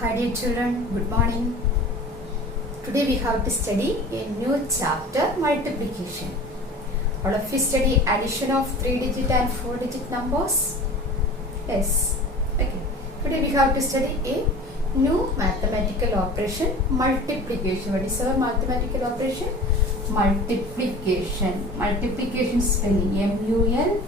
Hi dear children, good morning. Today we have to study a new chapter, multiplication. All of you study addition of 3-digit and 4-digit numbers? Yes. Okay. Today we have to study a new mathematical operation, multiplication. What is our mathematical operation? Multiplication. Multiplication spelling multiplication.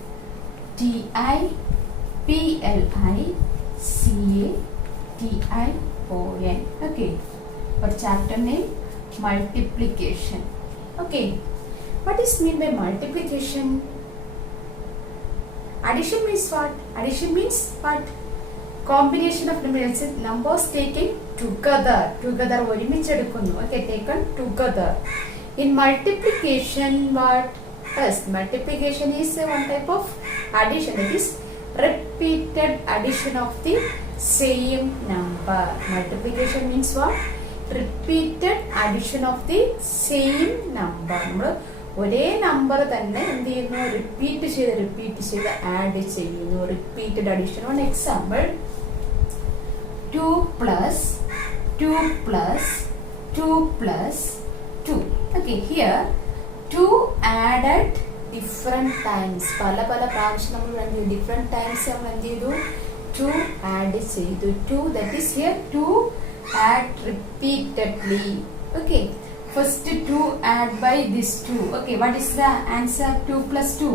Okay. Our chapter name multiplication. Okay. What is mean by multiplication? Addition means what? Addition means what? Combination of numbers taken together. Okay, taken together. In multiplication, what? Yes, multiplication is one type of addition. That is repeated addition of the same number. Multiplication means what? Repeated addition of the same number. ഒരേ number തന്നെ എന്ത് ചെയ്യുന്നു repeat ചെയ്ത് add ചെയ്യുന്നു repeated addition. One example 2 plus 2 plus 2 plus 2. Okay, here 2 added different times. പല പ്രാവശ്യം നമ്മൾ different times നമ്മൾ എന്ത് ചെയ്തു 2 add ചെയ്തു. 2 that is here 2 add repeatedly. Okay. First 2 add by this 2. Okay, what is the answer? 2 plus 2,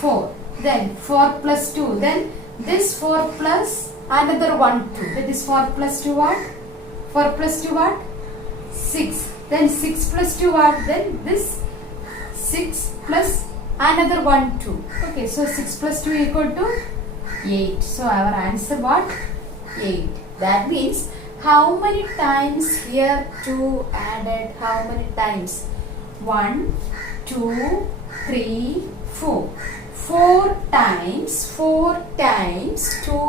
4. Then 4 plus 2. Then this 4 plus another 1, 2. That is 4 plus 2 what? 4 plus 2 what? 6. Then 6 plus 2 what? Then this 6 plus another 1, 2. Okay, so 6 plus 2 equal to 8. So our answer what? 8. That means how many times here 2 added? How many times? 1, 2, 3, 4. 4 times 2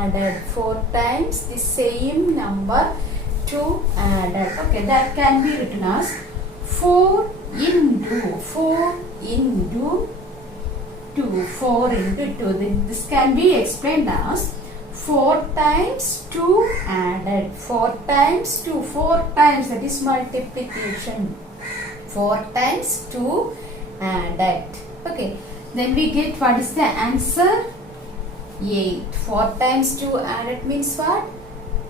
added. 4 times the same number 2 added. Okay, that can be written as 4 into 2. 4 into 2. This can be explained as 4 times 2 added. 4 times 2. 4 times, that is multiplication. 4 times 2 added. Okay. Then we get what is the answer? 8. 4 times 2 added means what?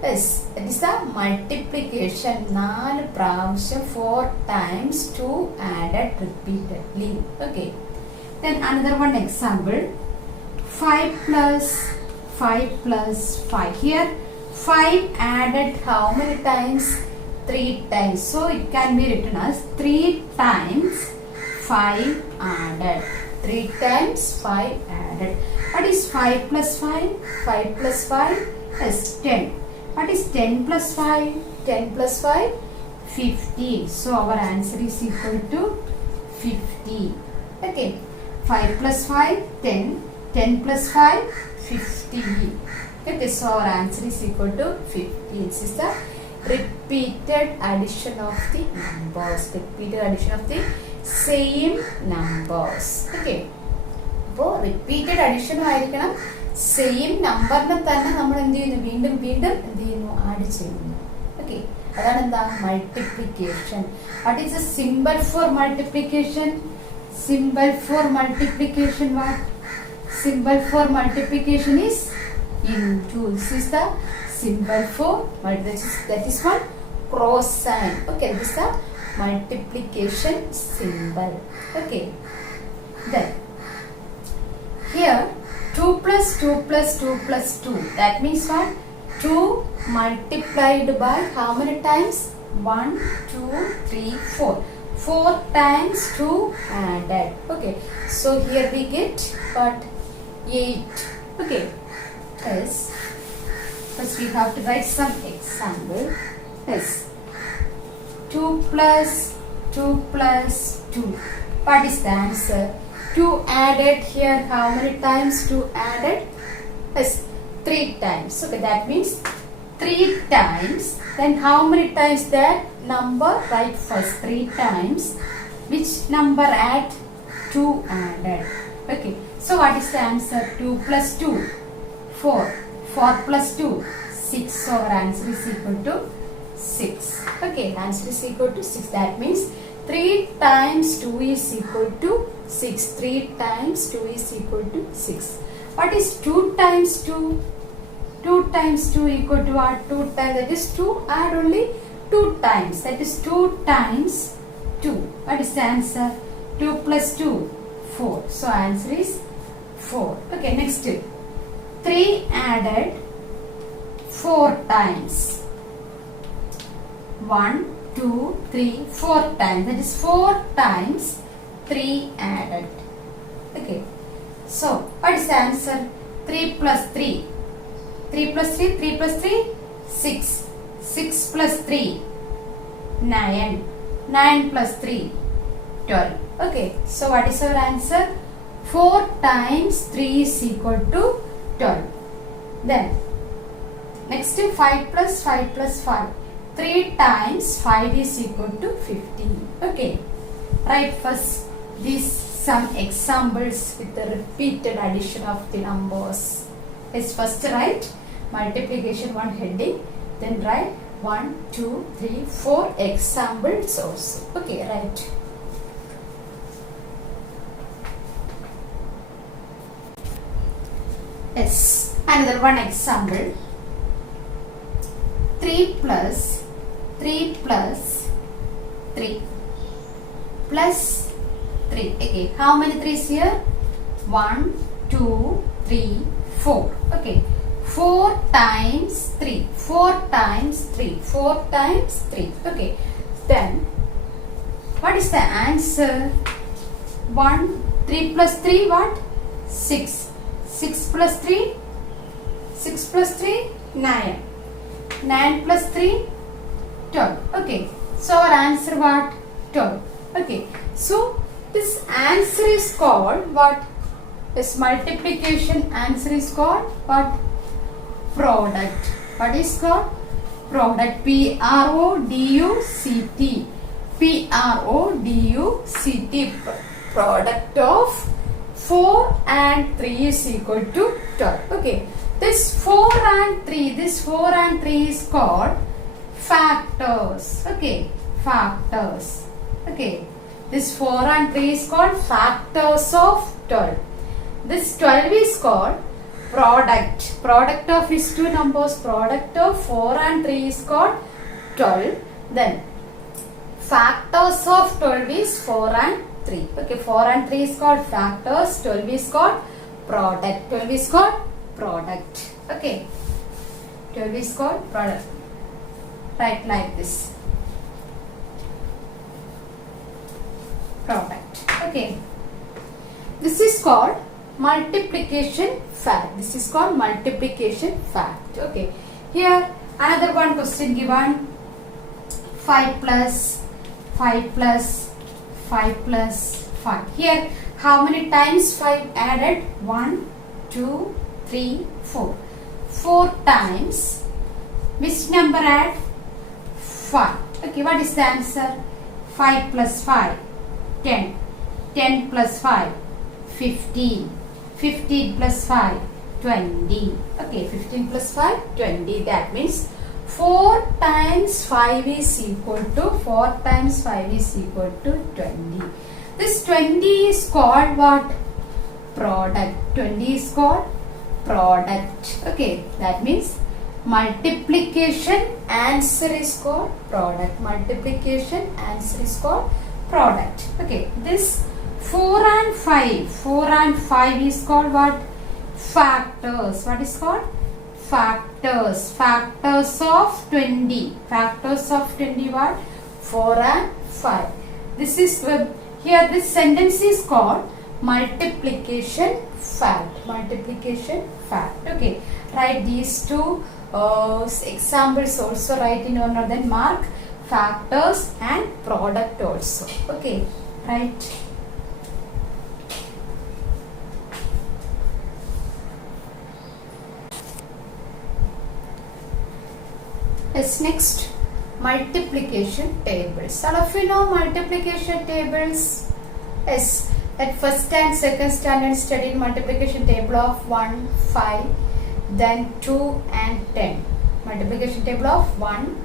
Yes. That is the multiplication. 4 പ്രാവശ്യം 4 times 2 added repeatedly. Okay. Then another one example. 5 plus 5. Here 5 added how many times? 3 times. So it can be written as 3 times 5 added. 3 times 5 added. What is 5 plus 5? 5 plus 5 is 10. What is 10 plus 5? 10 plus 5? 50. So our answer is equal to 50. Okay. 5 plus 5? 10. 10 plus 5? 50. Okay, so our answer is equal to 50. This is the repeated addition of the numbers. Repeated addition of the same numbers. Okay. അപ്പോൾ repeated addition ആയിരിക്കണം. Same നമ്പറിനെ തന്നെ നമ്മൾ എന്ത് ചെയ്യുന്നു വീണ്ടും എന്ത് ചെയ്യുന്നു ആഡ് ചെയ്യുന്നു. ഓക്കെ, അതാണ് എന്താ multiplication. What is a symbol for multiplication? Symbol for multiplication what? Symbol for multiplication is into. This is the symbol for multiplication. That is one cross sign. Okay, this is the multiplication symbol. Okay. Then here 2 plus 2 plus 2 plus 2. That means what? 2 multiplied by how many times? 1, 2, 3, 4. 4 times 2 added. Okay. So here we get what? 8. Okay. Yes. First we have to write some example. Yes. 2 plus 2 plus 2. What is the answer? 2 added here. How many times 2 added? Yes. 3 times. Okay. That means 3 times. Then how many times that number? Write first 3 times. Which number add? 2 added. Okay. So what is the answer? 2 plus 2, 4. 4 plus 2, 6. So our answer is equal to 6. Okay, answer is equal to 6. That means 3 times 2 is equal to 6. 3 times 2 is equal to 6. What is 2 times 2? 2 times 2 equal to what? 2 times, that is 2, add only 2 times. That is 2 times 2. What is the answer? 2 plus 2, 4. So answer is 4. Okay, next. 3 added 4 times. 1, 2, 3, 4 times. That is 4 times 3 added. Okay. So, what is the answer? 3 plus 3. 3 plus 3, 3 plus 3, 6. 6 plus 3, 9. 9 plus 3, 12. Okay. So, what is our answer? 4 times 3 is equal to 12. Then, next 5 plus 5 plus 5. 3 times 5 is equal to 15. Okay. Write first these some examples with the repeated addition of the numbers. Let's first write multiplication one heading. Then write 1, 2, 3, 4 examples also. Okay, write. Yes, another one example. 3 plus 3 plus 3 plus 3. Okay, how many 3's here? 1, 2, 3, 4. Okay, 4 times 3. 4 times 3. 4 times 3. Okay, then what is the answer? 1, 3 plus 3 what? 6. 6 plus 3? 6 plus 3? 9. 9 plus 3? 12. Okay. So our answer what? 12. Okay. So this answer is called what? This multiplication answer is called what? Product. What is called? Product. P-R-O-D-U-C-T. P-R-O-D-U-C-T. Product of 4 and 3 is equal to 12. Okay. This 4 and 3, this 4 and 3 is called factors. Okay, factors. Okay, this 4 and 3 is called factors of 12. This 12 is called product. Product of these two numbers, product of 4 and 3 is called 12. Then factors of 12 is 4 and 3. Okay, 4 and 3 is called factors, 12 is called product. 12 is called product. Okay, 12 is called product. Write like this. Product. Okay, this is called multiplication fact. This is called multiplication fact. Okay, here another one question given. 5 plus 5 plus 5 plus 5. Here how many times 5 added? 1, 2, 3, 4. 4 times which number add? 5. Okay, what is the answer? 5 plus 5, 10. 10 plus 5, 15. 15 plus 5, 20. Okay, 15 plus 5, 20. That means 4 times 5 is equal to 4 times 5 is equal to 20. This 20 is called what? Product. 20 is called product. Okay, that means multiplication answer is called product. Multiplication answer is called product. Okay, this 4 and 5. 4 and 5 is called what? Factors. What is called? Factors. Factors of 20. Factors of 20 what? 4 and 5. This is here this sentence is called multiplication fact. Multiplication fact. Okay, write these two examples also, write in order, then mark factors and product also. Okay, right. Yes, next multiplication tables. All of you know multiplication tables. Yes, at first and second standard studied multiplication table of 1, 5, then 2 and 10. multiplication table of 1,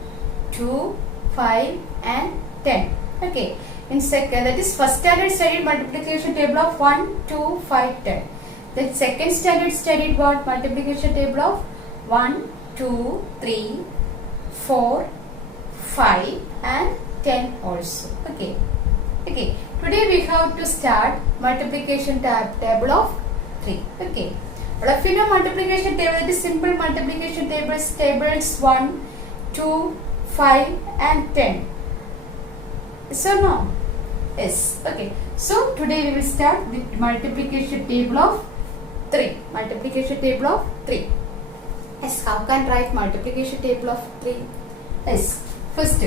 2, 5 and 10. Okay, in second, that is first standard studied multiplication table of 1, 2, 5, 10. Then second standard studied what? Multiplication table of 1, 2, 3, 4, 5 and 10 also. Okay. Okay. Today we have to start multiplication table of 3. Okay. But if you know multiplication table, that is simple multiplication tables 1, 2, 5 and 10. Yes or no? Yes. Okay. So today we will start with multiplication table of 3. Multiplication table of 3. Yes. How can write multiplication table of 3? Yes. First,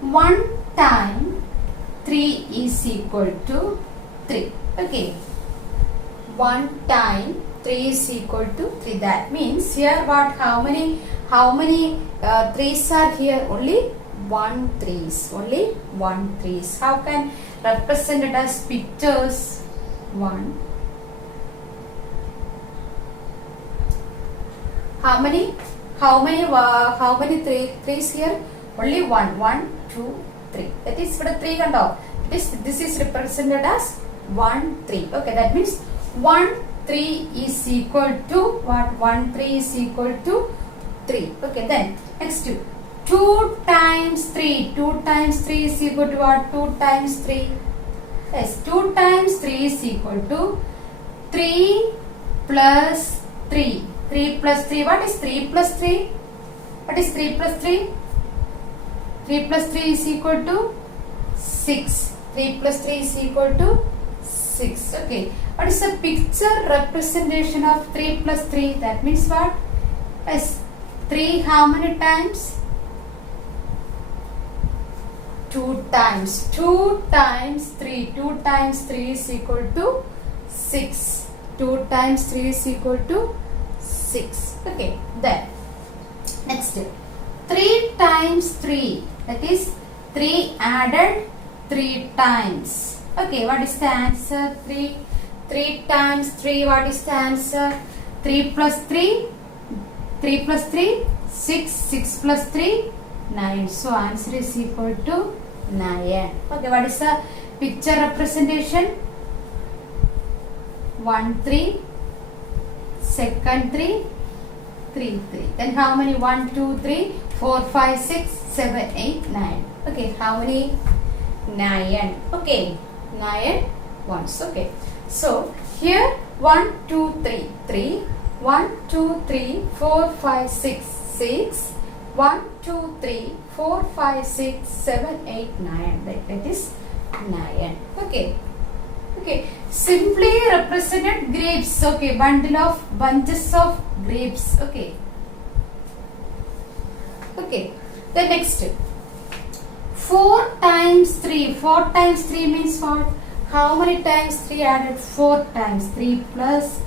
1 time 3 is equal to 3. Okay. 1 time 3 is equal to 3. That means here what? How many 3's are here? Only 1 3's. Only 1 3's. How can represent it as pictures? 1. How many 3's here? Only 1. 1, 2, 3. That is for the 3 kando. This is represented as 1 3. Okay, that means 1 3 is equal to what? 1 3 is equal to 3. Okay, then next 2 times 3. 2 times 3 is equal to what? 2 times 3. Yes, 2 times 3 is equal to 3 plus 3. 3 plus 3. What is 3 plus 3? What is 3 plus 3? 3 plus 3 is equal to 6. 3 plus 3 is equal to 6. Okay. What is the picture representation of 3 plus 3? That means what? Yes. 3 how many times? 2 times. 2 times 3. 2 times 3 is equal to 6. 2 times 3 is equal to 6. Okay. Then next 3 times 3. That is 3 added 3 times. Okay. What is the answer? 3 times 3. What is the answer? 3 plus 3. 3 plus 3. 6. 6 plus 3. 9. So answer is equal to 9. Okay. What is the picture representation? 1 3. Second 3. 3 3. Then how many? 1 2 3 4 5 6 7 8 9. Okay. How many? 9. Okay. 9 ones. Okay. So here 1 2 3 3. 1 2 3 4 5 6 6. 1 2 3 4 5 6 7 8 9. That is 9. Okay. Okay. Simply represented grapes. Okay. Bunches of grapes. Okay. Okay. The next 4 times 3. 4 times 3 means what? How many times 3 added? 4 times. 3 plus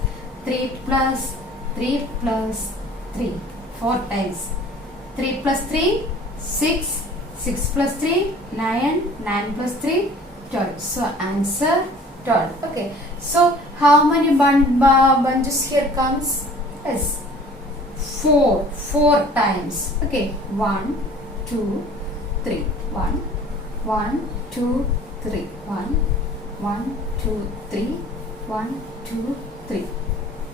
3 plus 3 plus 3. 4 times. 3 plus 3, 6. 6 plus 3, 9. 9 plus 3, 12. So answer 12. Okay. So how many bunches here comes? Yes. 4. 4 times. Okay. 1, 2, 3. 1, 1, 2, 3. 1, 1, 2, 3. 1, 2, 3.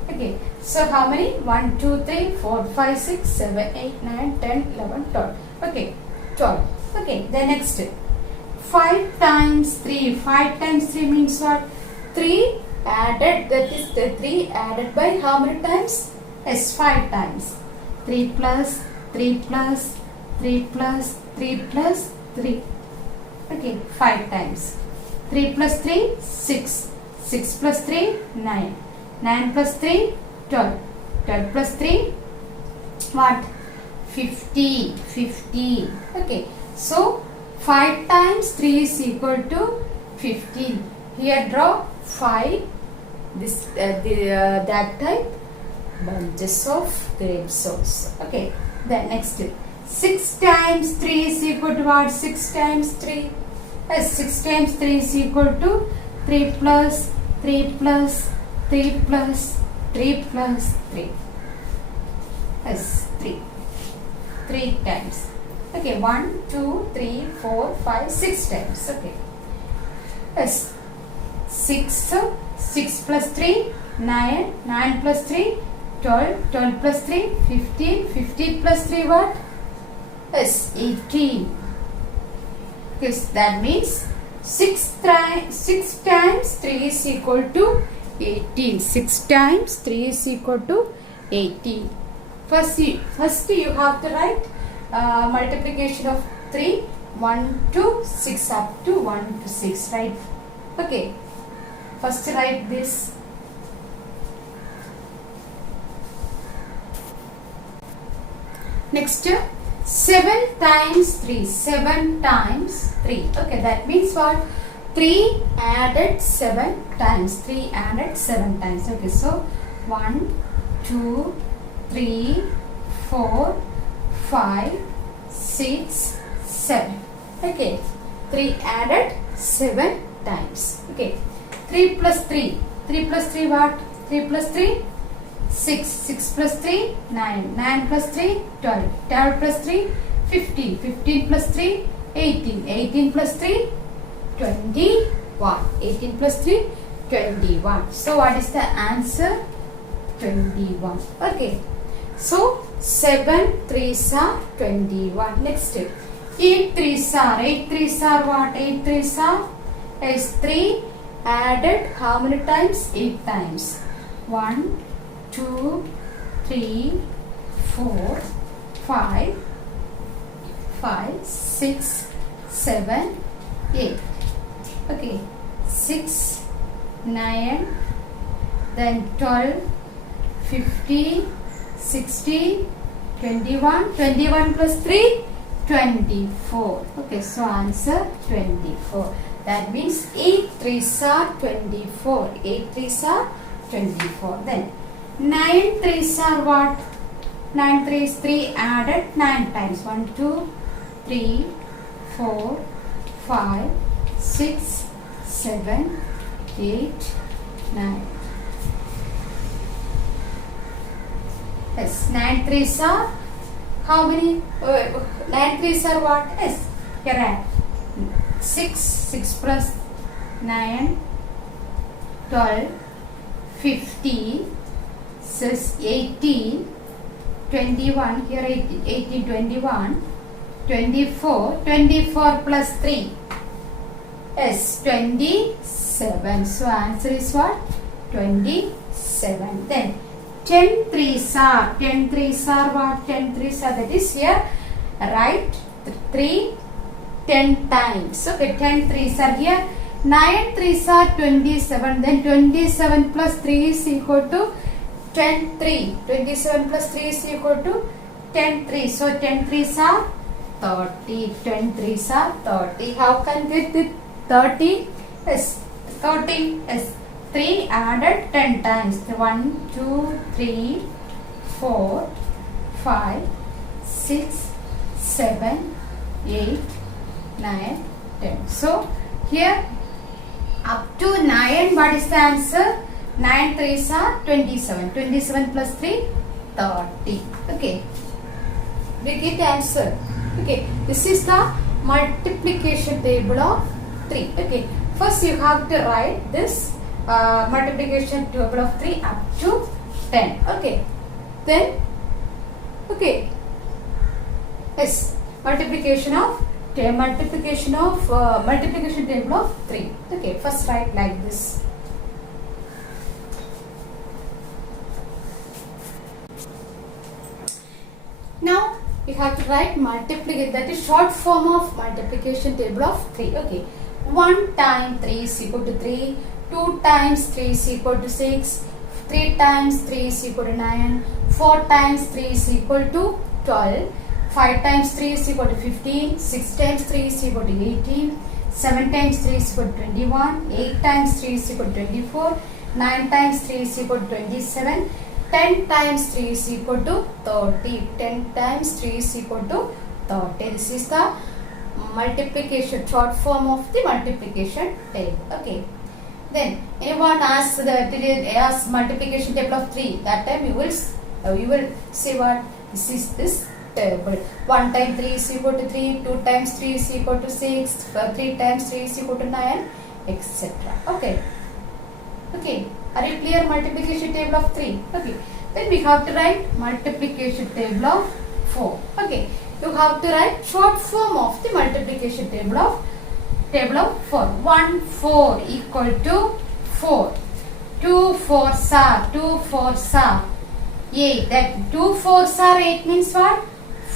Okay. So how many? 1, 2, 3, 4, 5, 6, 7, 8, 9, 10, 11, 12. Okay. 12. Okay. The next 5 times 3. 5 times 3 means what? 3 added. That is the 3 added by how many times? Yes, 5 times. 3 plus 3 plus 3 plus 3 plus 3. Okay. 5 times. 3 plus 3, 6. 6 plus 3, 9. 9 plus 3, 12. 12 plus 3, what? 50. 50. Okay. So 5 times 3 is equal to 15. Here draw 5. That type bunches of grapes also. Okay. Then next 6 times 3 is equal to what? 6 times 3. Yes, 6 times 3 is equal to 3 plus 3 plus 3 plus 3 plus 3. Yes, 3. 3 times. Okay, 1, 2, 3, 4, 5, 6 times. Okay. Yes. 6, 6 plus 3, 9, 9 plus 3, 12, 12 plus 3, 15, 15 plus 3 what? Yes, 18. Yes, that means 6 times 3 is equal to 18. 6 times 3 is equal to 18. First you have to write multiplication of 3, 1 to 6 up to 1 to 6, right? Okay. First write this. Next, 7 times 3. 7 times 3. Okay, that means what? 3 added 7 times. 3 added 7 times. Okay, so 1, 2, 3, 4, 5, 6, 7. Okay, 3 added 7 times. Okay, 3 plus 3. 3 plus 3 what? 3 plus 3? 6. 6 plus 3? 9. 9 plus 3? 12. 12 plus 3? 15. 15 plus 3? 18. 18 plus 3? 21. 18 plus 3? 21. So what is the answer? 21. Okay. So 7 3s are 21. Next, 8 3s are. 8 3s are what? 8 3s are is 3 added how many times? 8 times. 1, 2, 3, 4, 5, 6, 7, 8. Okay, 6, 9, then 12, 15, 16, 21. 21 plus 3, 24. Okay, so answer 24. That means 8 3s are 24. 8 3s are 24. Then 9 3s are what? 9 3s 3 added 9 times. 1, 2, 3, 4, 5, 6, 7, 8, 9. Yes, 9 3s are how many? 9 3s are what? Yes, here add 6. 6 plus 9, 12, 15, 18, 21, here 18, 21, 24, 24 plus 3, yes, 27. So answer is what? 27. Then 10 3s are, 10 3s are what? 10 3s are, that is here, write 3 10 times. Okay, 10 3s are here. 9 3s are 27. Then 27 plus 3 is equal to 10 3. 27 plus 3 is equal to 10 3. So 10 3s are 30. 10 3s are 30. How can get it 30? Yes, 30. Yes, 3 added 10 times. 1, 2, 3, 4, 5, 6, 7, 8, 9, 10. So here up to 9, what is the answer? 9 3s are 27. 27 plus 3, 30. Okay. We get the answer. Okay. This is the multiplication table of 3. Okay. First you have to write this multiplication table of 3 up to 10. Okay. Then, okay. Yes. Multiplication table of 3. Okay, first write like this. Now you have to write multiplication, that is short form of multiplication table of 3. Okay, 1 times 3 is equal to 3, 2 times 3 is equal to 6, 3 times 3 is equal to 9, 4 times 3 is equal to 12, 5 times 3 is equal to 15, 6 times 3 is equal to 18, 7 times 3 is equal to 21, 8 times 3 is equal to 24, 9 times 3 is equal to 27, 10 times 3 is equal to 30, 10 times 3 is equal to 30. This is the multiplication, short form of the multiplication table. Okay. Then anyone asks multiplication table of 3, that time you will say what? This is this table. 1 times 3 is equal to 3, 2 times 3 is equal to 6, 3 times 3 is equal to 9, etc. Okay. Okay. Are you clear? Multiplication table of 3. Okay. Then we have to write multiplication table of 4. Okay. You have to write short form of the multiplication table of 4. 1 4 equal to 4. 2 4s are 2 4s are 8. That 2 4s are 8 means what?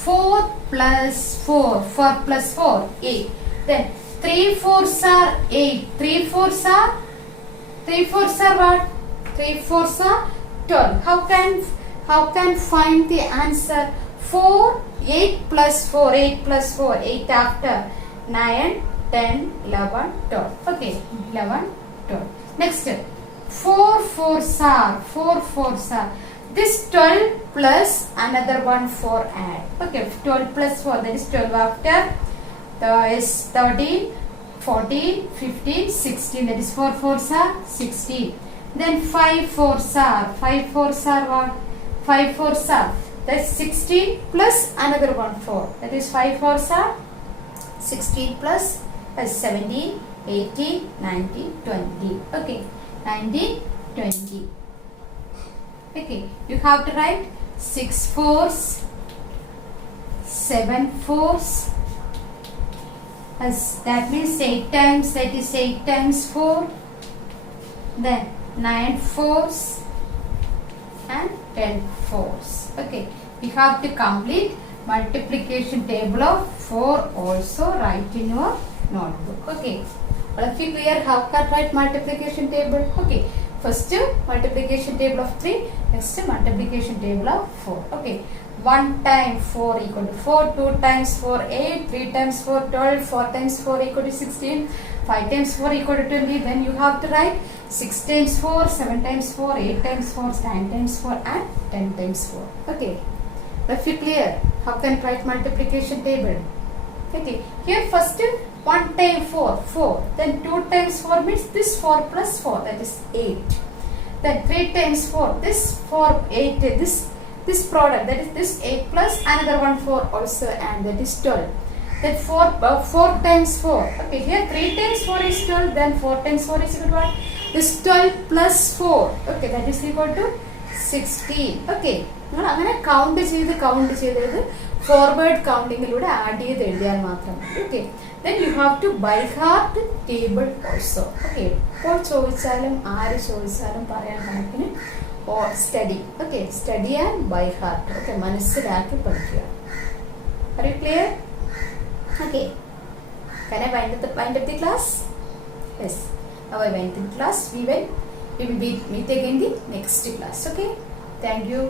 4 plus 4. 4 plus 4 8. Then 3 4s are 8. 3 4s are what? 3 4s are 12. How can find the answer? 4 8 plus 4 8 plus 4 8 after 9 10 11 12. Okay, 11 12. Next 4 4s are this 12 plus another one 4 add. Okay, 12 plus 4, that is 12 after is 13 14 15 16, that is 4 4s are 16. Then 5 4s are what? 5 4s are, that's 16 plus another one 4, that is 5 4s are 16 plus 17 18 19 20. Okay, 19 20. Okay, you have to write 6 4s, 7 4s, as that means 8 times, that is 8 times 4, then 9 4s and 10 4s. Okay, you have to complete multiplication table of 4 also, write in your notebook. Okay, all of you clear how can write multiplication table? Okay, first multiplication table of 3, next multiplication table of 4. Okay, 1 times 4 equal to 4, 2 times 4 8, 3 times 4 12, 4 times 4 equal to 16, 5 times 4 equal to 20. Then you have to write 6 times 4, 7 times 4, 8 times 4, 9 times 4 and 10 times 4. Okay, if you clear how can write multiplication table? Okay, here first 1 times 4 4, then 2 times 4 means this 4 plus 4, that is 8. Then 3 times 4, this 4 8, this product, that is this 8 plus another one 4 also, and that is 12. Then 4 times 4. Okay, here 3 times 4 is 12, then 4 times 4 is equal to what? This 12 plus 4. Okay, that is equal to 16. Okay, നിങ്ങൾ അങ്ങനെ count ചെയ്ത് forward കൗണ്ടിങ്ങിലൂടെ add ചെയ്ത് എഴുതിയാൽ മാത്രം മതി. Okay, then you have to by heart table also. Okay, ഇപ്പോൾ ചോദിച്ചാലും ആര് ചോദിച്ചാലും പറയാൻ കണക്കിന് study. Okay, study and by heart. Okay, മനസ്സിലാക്കി പഠിക്കുക. Are you clear? Okay, can I wind up the class? Yes, now I wind up the class. We will meet again the next class. Okay, thank you.